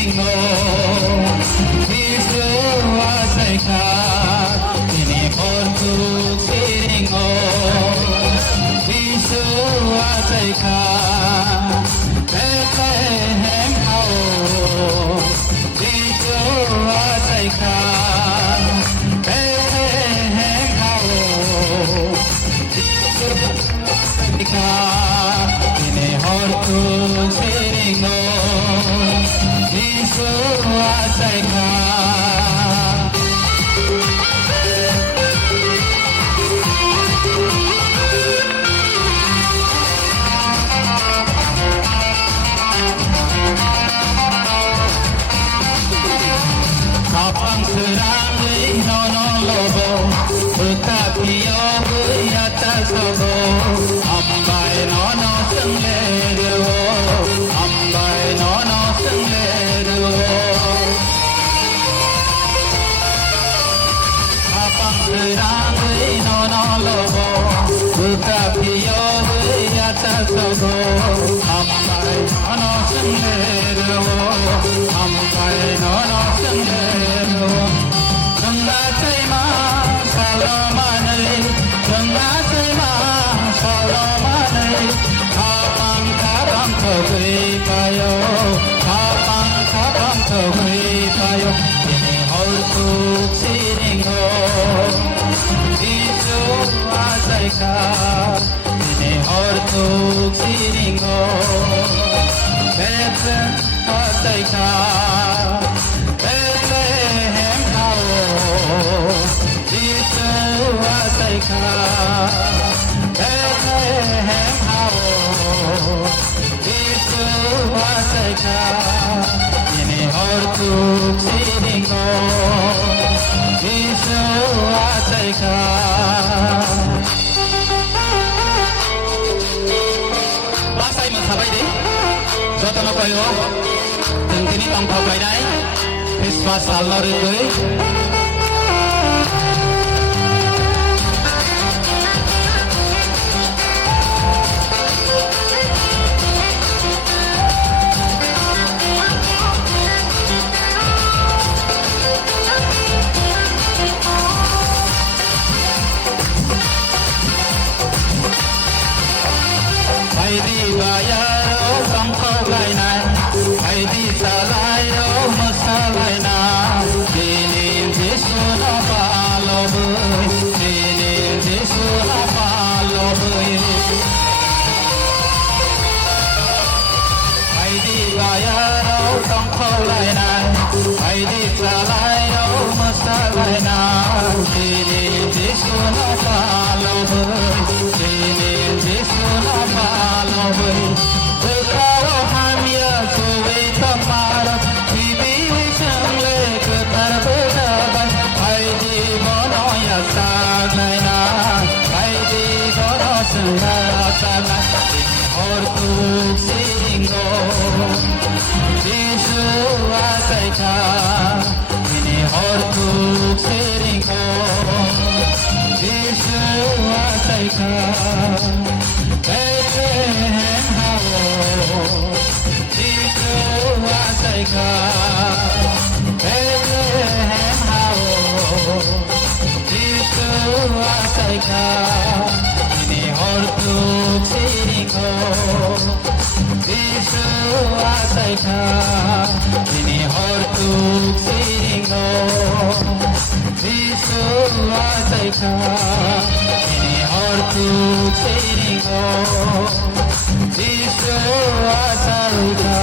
siringo Isu asaika Ini portuk siringo Isu asaika Pepe hem hao Isu asaika Pepe hem hao Isu asaika Ini portuk siringo Isu asaika Kapang serangi nono lobo Tetapi obu yata sobo Ambai nono senglero Ambai nono senglero Kapang serangi nono lobo Tetapi obu yata sobo Ambai nono senglero Ambai nono senglero Ganga Saima Salomane Ganga Saima Salomane Kapang kapang kagui payo Kapang kapang kagui payo Ini hortuk siringo Isu asaika Ini hortuk siringo Pepe asaika Pepe hem hao Isu asaika Pepe hem hao Isu asaika Ini hortuk siringo Isu asaika Pasay magsabay din Joto na kayo Yung tinitang pagkay na Christmas salno rin ko Ay di bayaro sang pagkay na Ay di salayo masalay na Dilim Jesu na paloboy Dilim Jesu na paloboy Ay di bayaro sang pagkay na Ay di salayo masalay na Dilim Jesu na paloboy Dilim Jesu na paloboy Berkaro hamya suwe tamara Bibi sangle ketar berdabai Ay di bono ya sagnay na Ay di bono sagnay Ini hortuk siringo Isu asaika Ini hortuk siringo Isu asaika Pepe hem hao Isu asaika Pepe hem hao Isu asaika Ini hortuk siringo Isu asaika Ini hortuk siringo Isu asaika Ini hortuk siringo Isu asaika